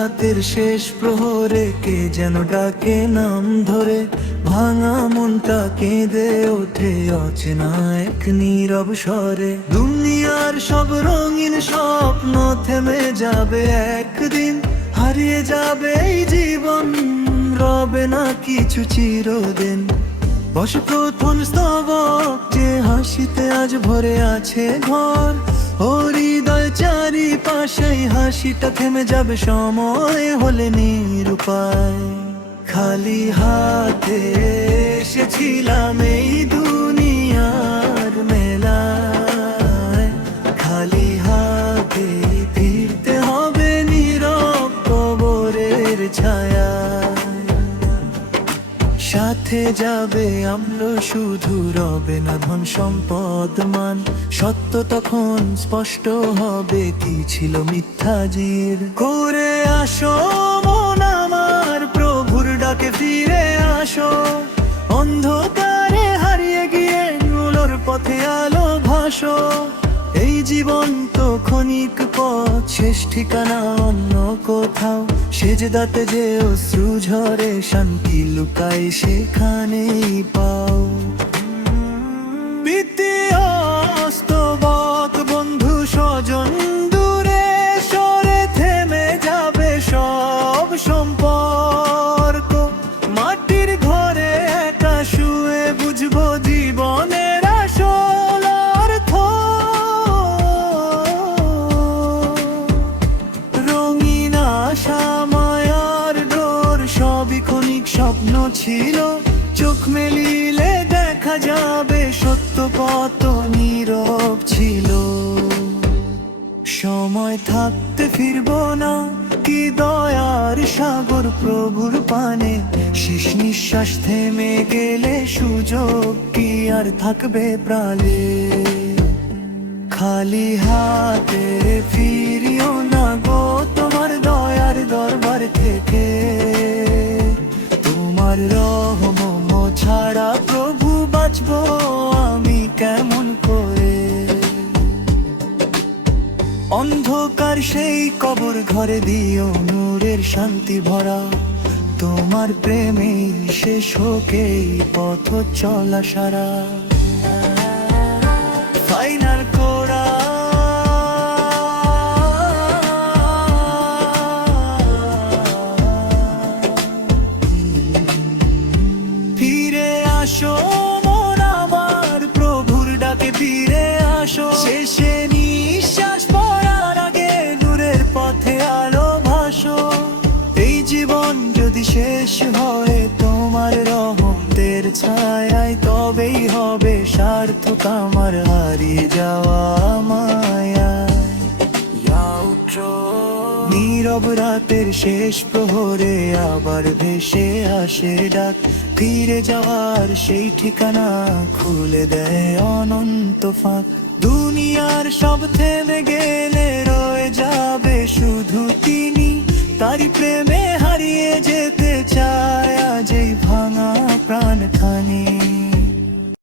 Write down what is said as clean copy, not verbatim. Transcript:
রাতের শেষ প্রহরে কে যেন ডাকে নাম ধরে, ভাঙা মনটা কেঁদে ওঠে অচেনা এক নীরব স্বরে। দুনিয়ার সব রঙিন স্বপ্ন থেমে যাবে একদিন, হারিয়ে যাবে এই জীবন, রবে না কিছু চিরদিন। বসে প্রথম স্তবক যে হাসিতে আজ ভরে আছে ঘর, ও হৃদয় চারিপাশেই হাসিটা থেমে যাবে সময় হলে নিরুপায়। খালি হাতে এসেছিলাম এই দুনিয়ার মেলায়, খালি হাতে ফিরতে হবে নীরব কবরের ছায়া। সাথে যাবে আম্ল শুধু, রবে না ধন সম্পদ মান, সত্য তখন স্পষ্ট হবে কি ছিল মিথ্যা জির। করে আসো মন আমার, প্রভুর ডাকে ফিরে আসো, অন্ধকারে হারিয়ে গিয়ে আলোর পথে আলো ভাসো। এই জীবন তো ক্ষণিক পথ, শেষ ঠিকানা অন্য কোথাও। সেজদাতে যে অশ্রু ঝরে, শান্তি লুকায় সেখানেই পাও। বিদ্যস্তবক বন্ধু স্বজন দূরে সরে, থেমে যাবে সব সম্পর্ক। মাটির ঘরে একা শুয়ে বুঝবো জীবনের আসল অর্থ। রঙিন আশা মায়ার ডোর সবই ক্ষণিক স্বপ্ন ছিল, চোখ মেলিলে দেখা যাবে সত্য কত নীরব ছিল। সময় থাকতে ফিরবো না কি দয়ার সাগর প্রভুর পানে, শেষ নিঃশ্বাস থেমে গেলে সুযোগ কি আর থাকবে প্রাণে। খালি হাতে ফিরিও না গো তোমার দয়ার দরবার থেকে, তোমার রহম ছাড়া প্রভু বাঁচবো আমি কেমন করে। অন্ধকার সেই কবর ঘরে দিও নূরের শান্তি ভরা, তোমার প্রেমে শেষ হোকে পথ চলা সারা। ফাইনাল কোরা ফিরে আসো মন আমার, প্রভুর ডাকে ফিরে আসো। শেষে নিঃশ্বাস পড়ার আগে নূরের পথে আলো ভাসো। এই জীবন যদি শেষ হয় তোমার রহমতের ছায়ায়, তবেই হবে সার্থক আমার হারিয়ে যাওয়া মায়া। নীরব রাতের শেষ প্রহরে আবার ভেসে আসে ডাক, ফিরে যাওয়ার সেই ঠিকানা খুলে দেয় অনন্ত ফাঁক। দুনিয়ার সব থেমে গেলে রয়ে যাবে শুধু তিনি, তারি প্রেমে হারিয়ে যেতে চায় আজ এই ভাঙা প্রাণখানি।